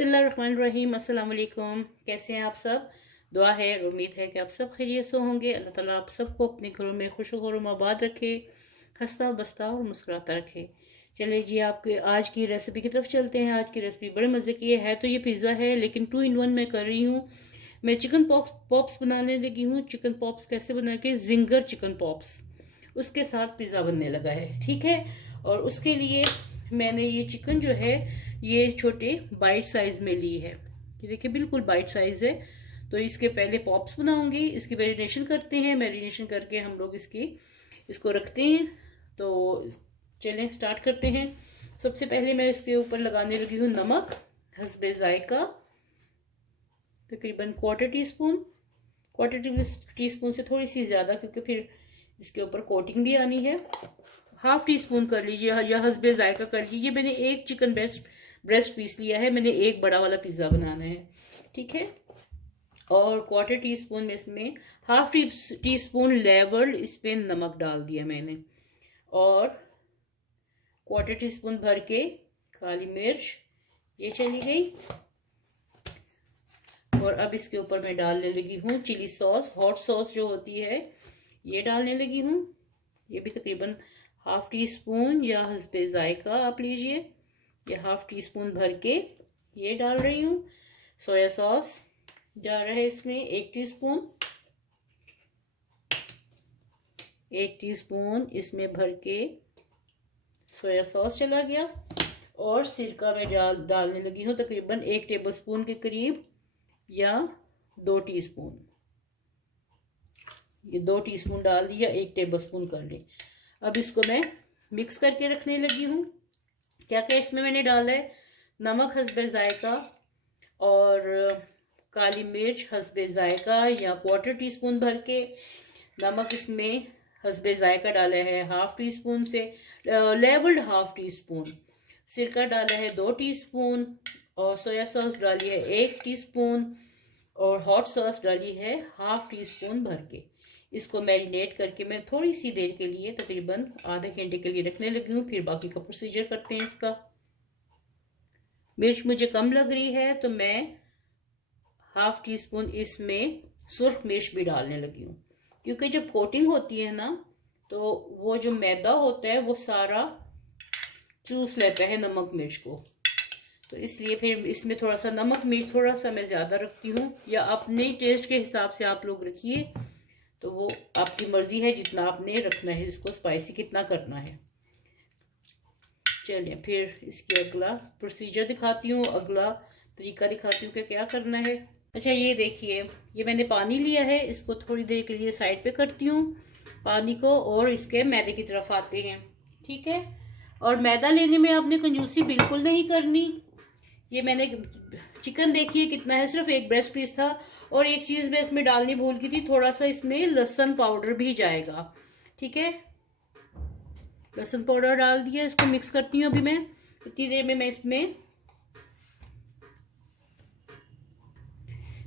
बिस्मिल्लाहिर्रहमानिर्रहीम। अस्सलाम वालेकुम। कैसे हैं आप सब? दुआ है और उम्मीद है कि आप सब खैरियत से होंगे। अल्लाह ताला आप सबको अपने घरों में खुश और आबाद रखे, हंसता बसता और मुस्कुराता रखे। चलिए जी, आपके आज की रेसिपी की तरफ चलते हैं। आज की रेसिपी बड़े मज़े की है। तो ये पिज़्ज़ा है, लेकिन 2 in 1 मैं कर रही हूँ। मैं चिकन पॉप्स बनाने लगी हूँ। चिकन पॉप्स कैसे बना के, जिंगर चिकन पॉप्स, उसके साथ पिज़्ज़ा बनने लगा है। ठीक है। और उसके लिए मैंने ये चिकन जो है ये छोटे बाइट साइज में ली है। ये देखिए बिल्कुल बाइट साइज है। तो इसके पहले पॉप्स बनाऊंगी। इसकी मैरिनेशन करते हैं। मैरिनेशन करके हम लोग इसको रखते हैं। तो चलें स्टार्ट करते हैं। सबसे पहले मैं इसके ऊपर लगाने लगी हूँ नमक हस्बे जायका, तकरीबन क्वार्टर टी स्पून से थोड़ी सी ज़्यादा, क्योंकि फिर इसके ऊपर कोटिंग भी आनी है। हाफ टी स्पून कर लीजिए या हस्बे जायका कर लीजिए। मैंने एक चिकन ब्रेस्ट पीस लिया है। मैंने एक बड़ा वाला पिज़्ज़ा बनाना है। ठीक है। और क्वार्टर टी स्पून में इसमें हाफ टी स्पून लेवल इसमें नमक डाल दिया मैंने। और क्वार्टर टी स्पून भर के काली मिर्च ये चली गई। और अब इसके ऊपर मैं डालने लगी हूँ चिली सॉस, हॉट सॉस जो होती है, ये डालने लगी हूँ। ये भी तकरीबन हाफ टी स्पून या हस्बे जायका आप लीजिए। ये हाफ टी स्पून भर के ये डाल रही हूँ। सोया सॉस जा रहा है इसमें 1 टीस्पून इसमें भर के सोया सॉस चला गया। और सिरका में डालने लगी हूँ तकरीबन 1 टेबलस्पून के करीब या 2 टीस्पून। ये 2 टीस्पून डाल दिया, 1 टेबलस्पून कर ले। अब इसको मैं मिक्स करके रखने लगी हूँ। क्या क्या इसमें मैंने डाला है, नमक हस्बे जायका और काली मिर्च हस्बे जायका या क्वार्टर टी स्पून भर के। नमक इसमें हस्बे जायका डाला है हाफ टी स्पून से लेवल्ड हाफ टी स्पून। सिरका डाला है 2 टीस्पून और सोया सॉस डाली है 1 टीस्पून और हॉट सॉस डाली है हाफ टी स्पून भर के। इसको मैरिनेट करके मैं थोड़ी सी देर के लिए तकरीबन आधे घंटे के लिए रखने लगी हूँ। फिर बाकी का प्रोसीजर करते हैं इसका। मिर्च मुझे कम लग रही है तो मैं हाफ टी स्पून इसमें सुर्ख मिर्च भी डालने लगी हूँ, क्योंकि जब कोटिंग होती है ना तो वो जो मैदा होता है वो सारा चूस लेता है नमक मिर्च को। तो इसलिए फिर इसमें थोड़ा सा नमक मिर्च थोड़ा सा मैं ज़्यादा रखती हूँ, या अपने टेस्ट के हिसाब से आप लोग रखिए। तो वो आपकी मर्जी है जितना आपने रखना है, इसको स्पाइसी कितना करना है। चलिए फिर इसकी अगला प्रोसीजर दिखाती हूँ, अगला तरीका दिखाती हूँ कि क्या करना है। अच्छा ये देखिए, ये मैंने पानी लिया है। इसको थोड़ी देर के लिए साइड पे करती हूँ पानी को, और इसके मैदे की तरफ आते हैं। ठीक है। और मैदा लेने में आपने कंजूसी बिल्कुल नहीं करनी। ये मैंने चिकन देखिए कितना है, सिर्फ 1 ब्रेस्ट पीस था। और एक चीज़ मैं इसमें डालनी भूल गई थी, थोड़ा सा इसमें लहसुन पाउडर भी जाएगा। ठीक है। लहसुन पाउडर डाल दिया। इसको मिक्स करती हूँ अभी मैं। इतनी देर में मैं इसमें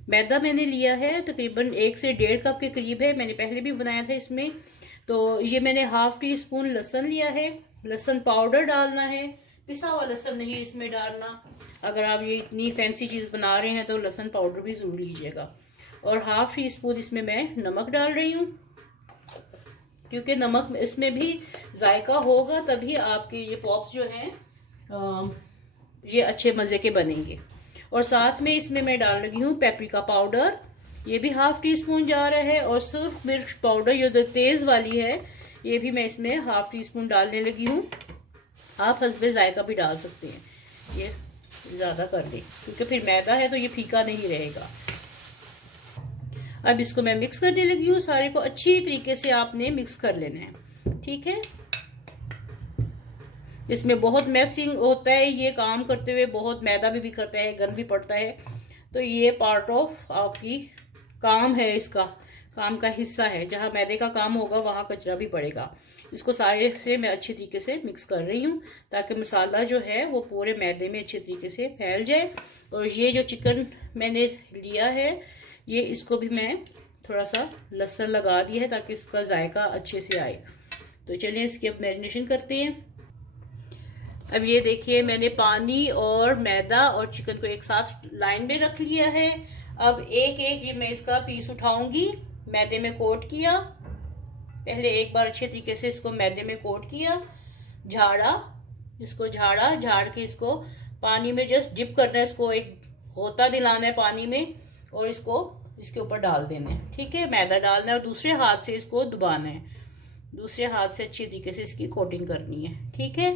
मैदा मैंने लिया है तकरीबन 1 से 1.5 कप के करीब है। मैंने पहले भी बनाया था इसमें। तो ये मैंने हाफ टी स्पून लहसुन लिया है। लहसुन पाउडर डालना है, पिसा हुआ लहसुन नहीं इसमें डालना। अगर आप ये इतनी फैंसी चीज़ बना रहे हैं तो लहसुन पाउडर भी ज़रूर लीजिएगा। और हाफ टी स्पून इसमें मैं नमक डाल रही हूँ, क्योंकि नमक इसमें भी जायका होगा, तभी आपके ये पॉप्स जो हैं ये अच्छे मज़े के बनेंगे। और साथ में इसमें मैं डाल लगी हूँ पेपरिका पाउडर, ये भी हाफ टी स्पून जा रहा है। और सिर्फ मिर्च पाउडर ये जो तेज़ वाली है, ये भी मैं इसमें हाफ टी स्पून डालने लगी हूँ। आप हस्बे जायका भी डाल सकते हैं, ये ज़्यादा कर दें क्योंकि फिर मैदा है तो ये फीका नहीं रहेगा। अब इसको मैं मिक्स करने लगी हूँ। सारे को अच्छी तरीके से आपने मिक्स कर लेना है। ठीक है। इसमें बहुत मैसिंग होता है, ये काम करते हुए बहुत मैदा भी करता है, गंद भी पड़ता है। तो ये पार्ट ऑफ आपकी काम है, इसका काम का हिस्सा है। जहाँ मैदे का काम होगा वहाँ कचरा भी पड़ेगा। इसको सारे से मैं अच्छी तरीके से मिक्स कर रही हूँ ताकि मसाला जो है वो पूरे मैदे में अच्छे तरीके से फैल जाए। और ये जो चिकन मैंने लिया है, ये इसको भी मैं थोड़ा सा लहसुन लगा दिया है ताकि इसका जायका अच्छे से आए। तो चलिए इसकी अब मैरिनेशन करते हैं। अब ये देखिए मैंने पानी और मैदा और चिकन को एक साथ लाइन में रख लिया है। अब एक एक ये मैं इसका पीस उठाऊंगी। मैदे में कोट किया, पहले एक बार अच्छे तरीके से इसको मैदे में कोट किया, झाड़ा, इसको झाड़ा, झाड़ के इसको पानी में जस्ट डिप करना है, इसको एक होता दिलाना है पानी में और इसको इसके ऊपर डाल देना है। ठीक है, मैदा डालना है और दूसरे हाथ से इसको दबाना है, दूसरे हाथ से अच्छी तरीके से इसकी कोटिंग करनी है। ठीक है,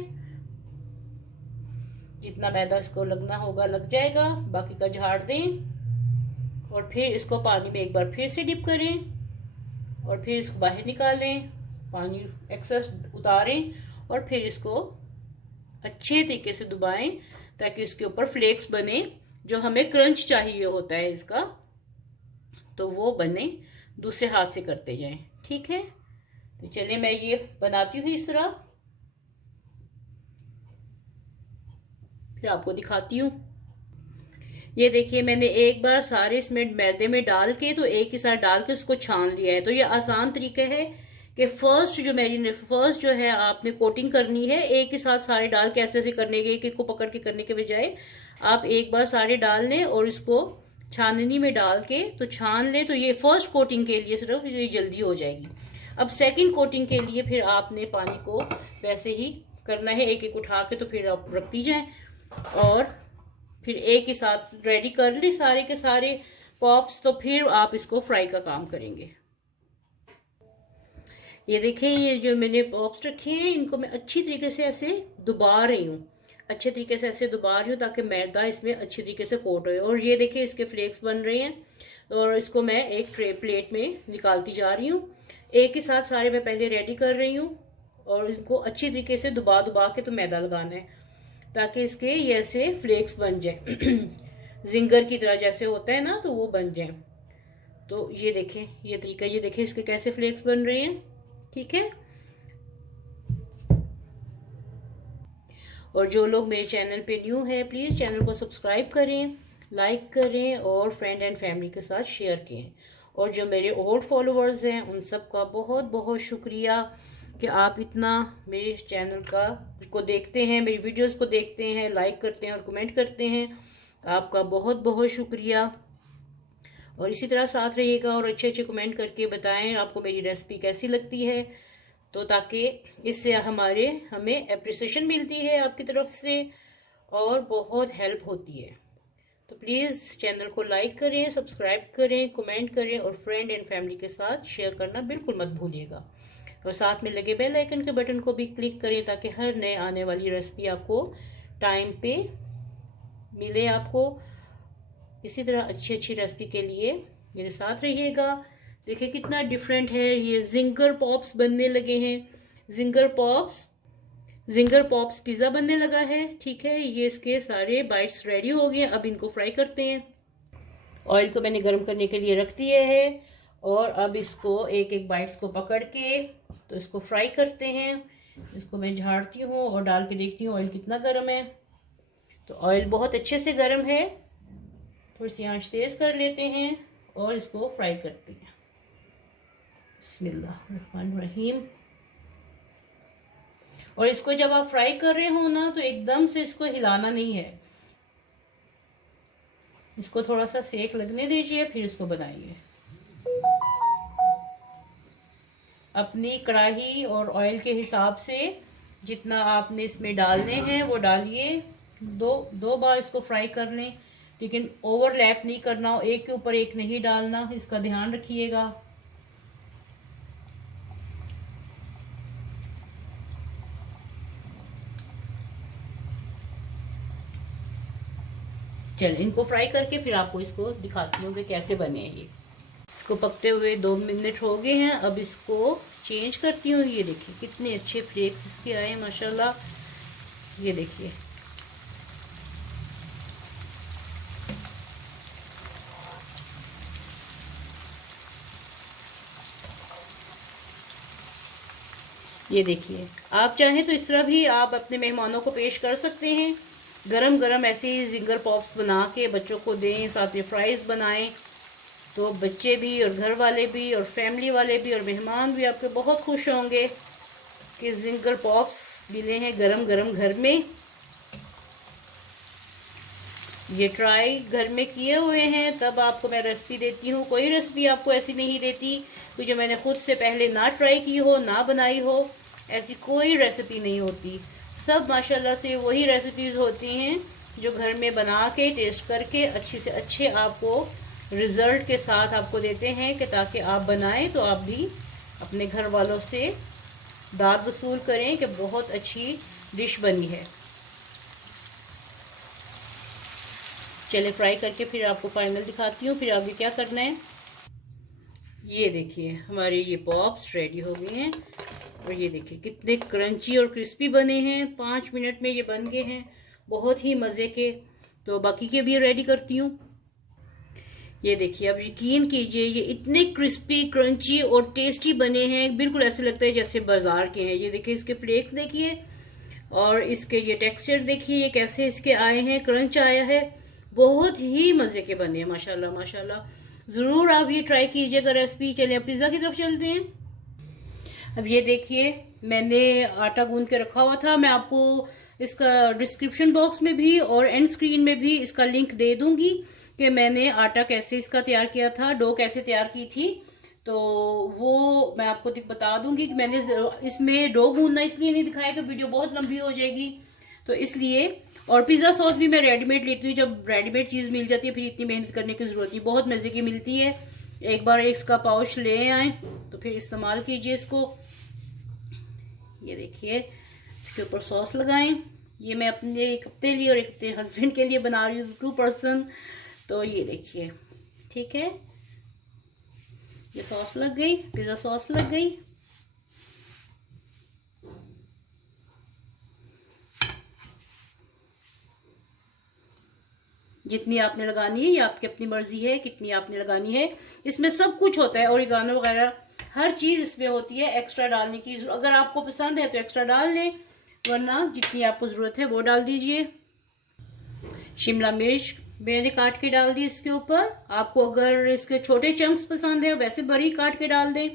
जितना मैदा इसको लगना होगा लग जाएगा, बाकी का झाड़ दें और फिर इसको पानी में एक बार फिर से डिप करें और फिर इसको बाहर निकालें, पानी एक्सेस उतारें और फिर इसको अच्छे तरीके से दबाएं ताकि इसके ऊपर फ्लेक्स बने, जो हमें क्रंच चाहिए होता है इसका, तो वो बने। दूसरे हाथ से करते जाएं। ठीक है, तो चलिए मैं ये बनाती हूँ इस तरह, फिर आपको दिखाती हूँ। ये देखिए मैंने एक बार सारे इसमें मैदे में डाल के, तो एक ही साथ डाल के उसको छान लिया है। तो ये आसान तरीका है कि फर्स्ट जो है आपने कोटिंग करनी है, एक ही साथ सारे डाल के ऐसे ऐसे करने के, एक एक को पकड़ के करने के बजाय आप एक बार सारे डाल लें और इसको छाननी में डाल के तो छान लें। तो ये फर्स्ट कोटिंग के लिए सिर्फ ये जल्दी हो जाएगी। अब सेकंड कोटिंग के लिए फिर आपने पानी को वैसे ही करना है, एक एक उठा के तो फिर आप रख दीजिए और फिर एक ही साथ रेडी कर ली सारे के सारे पॉप्स। तो फिर आप इसको फ्राई का काम करेंगे। ये देखिए ये जो मैंने पॉप्स रखे हैं इनको मैं अच्छी तरीके से ऐसे दबा रही हूँ, अच्छे तरीके से ऐसे दबा रही हूँ ताकि मैदा इसमें अच्छी तरीके से कोट हो। और ये देखिए इसके फ्लेक्स बन रहे हैं और इसको मैं एक प्लेट में निकालती जा रही हूँ। एक ही साथ सारे मैं पहले रेडी कर रही हूँ और इनको अच्छी तरीके से दबा दबा के तो मैदा लगाना है ताकि इसके ये ऐसे फ्लेक्स बन जाए जिंगर की तरह जैसे होता है ना, तो वो बन जाए। तो ये देखें ये तरीका, ये देखें इसके कैसे फ्लेक्स बन रहे हैं। ठीक है, और जो लोग मेरे चैनल पे न्यू है प्लीज़ चैनल को सब्सक्राइब करें, लाइक करें और फ्रेंड एंड फैमिली के साथ शेयर करें। और जो मेरे ओल्ड फॉलोअर्स हैं उन सब का बहुत बहुत शुक्रिया कि आप इतना मेरे चैनल को देखते हैं, मेरी वीडियोस को देखते हैं, लाइक करते हैं और कमेंट करते हैं। आपका बहुत बहुत शुक्रिया और इसी तरह साथ रहिएगा और अच्छे अच्छे कमेंट करके बताएं आपको मेरी रेसिपी कैसी लगती है, तो ताकि इससे हमें अप्रिसिएशन मिलती है आपकी तरफ से और बहुत हेल्प होती है। तो प्लीज़ चैनल को लाइक करें, सब्सक्राइब करें, कमेंट करें और फ्रेंड एंड फैमिली के साथ शेयर करना बिल्कुल मत भूलिएगा। और साथ में लगे बेल आइकन के बटन को भी क्लिक करें ताकि हर नए आने वाली रेसिपी आपको टाइम पे मिले। आपको इसी तरह अच्छी अच्छी रेसिपी के लिए मेरे साथ रहिएगा। देखिए कितना डिफरेंट है, ये जिंगर पॉप्स बनने लगे हैं, जिंगर पॉप्स पिज़्ज़ा बनने लगा है। ठीक है, ये इसके सारे बाइट्स रेडी हो गए। अब इनको फ्राई करते हैं। ऑयल को मैंने गर्म करने के लिए रख दिया है और अब इसको एक एक बाइट्स को पकड़ के तो इसको फ्राई करते हैं। इसको मैं झाड़ती हूँ और डाल के देखती हूँ ऑयल कितना गर्म है। तो ऑयल बहुत अच्छे से गर्म है, थोड़ी सी आंच तेज कर लेते हैं और इसको फ्राई करते हैं। बिस्मिल्लाहिर्रहमानिर्रहीम। और इसको जब आप फ्राई कर रहे हो ना तो एकदम से इसको हिलाना नहीं है, इसको थोड़ा सा सेक लगने दीजिए फिर इसको बनाइए। अपनी कढ़ाई और ऑयल के हिसाब से जितना आपने इसमें डालने हैं वो डालिए। दो बार इसको फ्राई कर लें, लेकिन ओवरलैप नहीं करना हो, एक के ऊपर एक नहीं डालना, इसका ध्यान रखिएगा। चलिए इनको फ्राई करके फिर आपको इसको दिखाती हूँ कि कैसे बने हैं ये। इसको पकते हुए 2 मिनट हो गए हैं। अब इसको चेंज करती हूँ। ये देखिए कितने अच्छे फ्लेक्स इसके आए हैं माशाल्लाह। ये देखिए ये देखिए, आप चाहें तो इस तरह भी आप अपने मेहमानों को पेश कर सकते हैं। गरम गरम ऐसे जिंगर पॉप्स बना के बच्चों को दें, साथ में फ्राइज़ बनाएं, तो बच्चे भी और घर वाले भी और फैमिली वाले भी और मेहमान भी आपके बहुत खुश होंगे कि जिंगर पॉप्स मिले हैं गरम गरम घर में। ये ट्राई घर में किए हुए हैं तब आपको मैं रेसिपी देती हूँ। कोई रेसिपी आपको ऐसी नहीं देती कि जो मैंने खुद से पहले ना ट्राई की हो, ना बनाई हो। ऐसी कोई रेसिपी नहीं होती। सब माशाल्लाह से वही रेसिपीज़ होती हैं जो घर में बना के टेस्ट करके अच्छे से अच्छे आपको रिज़ल्ट के साथ आपको देते हैं कि ताकि आप बनाएं तो आप भी अपने घर वालों से दाद वसूल करें कि बहुत अच्छी डिश बनी है। चले फ्राई करके फिर आपको फाइनल दिखाती हूँ फिर आगे क्या करना है। ये देखिए हमारे ये पॉप्स रेडी हो गए हैं और ये देखिए कितने क्रंची और क्रिस्पी बने हैं। 5 मिनट में ये बन गए हैं, बहुत ही मज़े के। तो बाकी के भी रेडी करती हूँ। ये देखिए अब यकीन कीजिए ये इतने क्रिस्पी क्रंची और टेस्टी बने हैं, बिल्कुल ऐसे लगता है जैसे बाजार के हैं। ये देखिए इसके फ्लेक्स देखिए और इसके ये टेक्सचर देखिए ये कैसे इसके आए हैं, क्रंच आया है। बहुत ही मज़े के बने हैं माशाल्लाह माशाल्लाह। ज़रूर आप ये ट्राई कीजिएगा रेसिपी। चलिए अब पिज़्ज़ा की तरफ चलते हैं। अब ये देखिए मैंने आटा गूंद के रखा हुआ था। मैं आपको इसका डिस्क्रिप्शन बॉक्स में भी और एंड स्क्रीन में भी इसका लिंक दे दूंगी कि मैंने आटा कैसे इसका तैयार किया था, डो कैसे तैयार की थी। तो वो मैं आपको बता दूंगी कि मैंने इसमें डो गूंदना इसलिए नहीं दिखाया कि वीडियो बहुत लंबी हो जाएगी, तो इसलिए। और पिज़्ज़ा सॉस भी मैं रेडीमेड लेती हूँ। जब रेडीमेड चीज़ मिल जाती है फिर इतनी मेहनत करने की ज़रूरत नहीं, बहुत मज़े की मिलती है। एक बार इसका पाउच ले आए तो फिर इस्तेमाल कीजिए इसको। ये देखिए इसके ऊपर सॉस लगाएं। ये मैं अपने एक हफ्ते लिए और एक अपने हस्बैंड के लिए बना रही हूँ, 2 पर्सन। तो ये देखिए ठीक है, ये सॉस लग गई, पिज़्ज़ा सॉस लग गई। जितनी आपने लगानी है ये आपकी अपनी मर्जी है, कितनी आपने लगानी है। इसमें सब कुछ होता है, ओरिगानो वगैरह हर चीज़ इसमें होती है। एक्स्ट्रा डालने की अगर आपको पसंद है तो एक्स्ट्रा डाल लें, वरना जितनी आपको ज़रूरत है वो डाल दीजिए। शिमला मिर्च मैंने काट के डाल दी इसके ऊपर। आपको अगर इसके छोटे चंक्स पसंद है वैसे बारीक काट के डाल दें।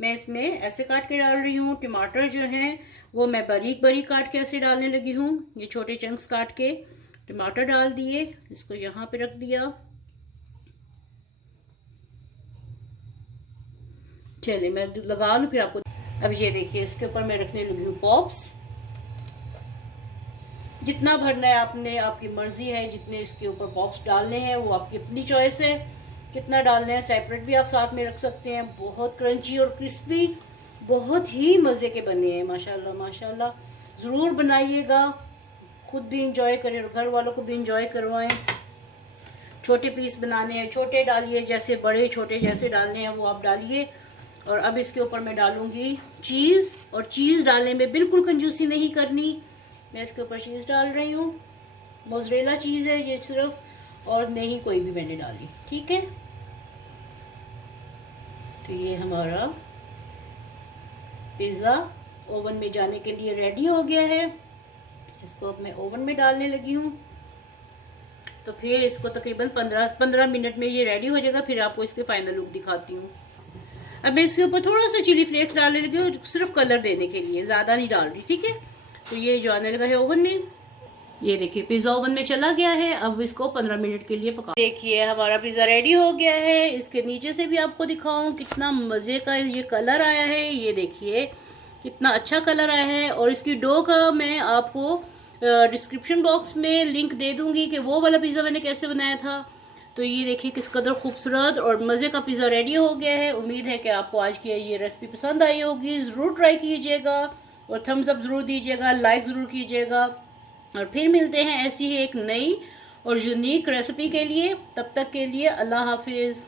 मैं इसमें ऐसे काट के डाल रही हूँ। टमाटर जो हैं वो मैं बारीक बारीक काट के ऐसे डालने लगी हूँ। ये छोटे चंक्स काट के टमाटर डाल दिए, इसको यहाँ पे रख दिया। चलिए मैं लगा लूँ फिर आपको। अब ये देखिए इसके ऊपर मैं रखने लगी हूँ पॉप्स। जितना भरना है आपने, आपकी मर्जी है जितने इसके ऊपर पॉप्स डालने हैं वो आपकी अपनी चॉइस है। कितना डालना है सेपरेट भी आप साथ में रख सकते हैं। बहुत क्रंची और क्रिस्पी, बहुत ही मज़े के बने हैं माशाल्लाह माशाल्लाह। ज़रूर बनाइएगा, खुद भी इंजॉय करें और घर वालों को भी इंजॉय करवाएं। छोटे पीस बनाने हैं छोटे डालिए, जैसे बड़े छोटे जैसे डालने हैं वो आप डालिए। और अब इसके ऊपर मैं डालूंगी चीज़, और चीज़ डालने में बिल्कुल कंजूसी नहीं करनी। मैं इसके ऊपर चीज़ डाल रही हूँ, मोज़रेला चीज़ है ये सिर्फ, और नहीं कोई भी मैंने डाली, ठीक है। तो ये हमारा पिज़्ज़ा ओवन में जाने के लिए रेडी हो गया है। इसको अब मैं ओवन में डालने लगी हूँ। तो फिर इसको तकरीबन 15 मिनट में ये रेडी हो जाएगा। फिर आपको इसके फाइनल लुक दिखाती हूँ। अब मैं इसके ऊपर थोड़ा सा चिली फ्लेक्स डालने लगी हूँ, सिर्फ कलर देने के लिए, ज़्यादा नहीं डाल रही, ठीक है। तो ये जो आने लगा है ओवन में, ये देखिए पिज़्ज़ा ओवन में चला गया है। अब इसको 15 मिनट के लिए पका। देखिए हमारा पिज़्ज़ा रेडी हो गया है। इसके नीचे से भी आपको दिखाऊं कितना मज़े का ये कलर आया है। ये देखिए कितना अच्छा कलर आया है। और इसकी डो का मैं आपको डिस्क्रिप्शन बॉक्स में लिंक दे दूंगी कि वो वाला पिज़्ज़ा मैंने कैसे बनाया था। तो ये देखिए किस कदर खूबसूरत और मज़े का पिज़्ज़ा रेडी हो गया है। उम्मीद है कि आपको आज की ये रेसिपी पसंद आई होगी। ज़रूर ट्राई कीजिएगा और थम्स अप ज़रूर दीजिएगा, लाइक ज़रूर कीजिएगा। और फिर मिलते हैं ऐसी ही एक नई और यूनिक रेसिपी के लिए। तब तक के लिए अल्लाह हाफिज़।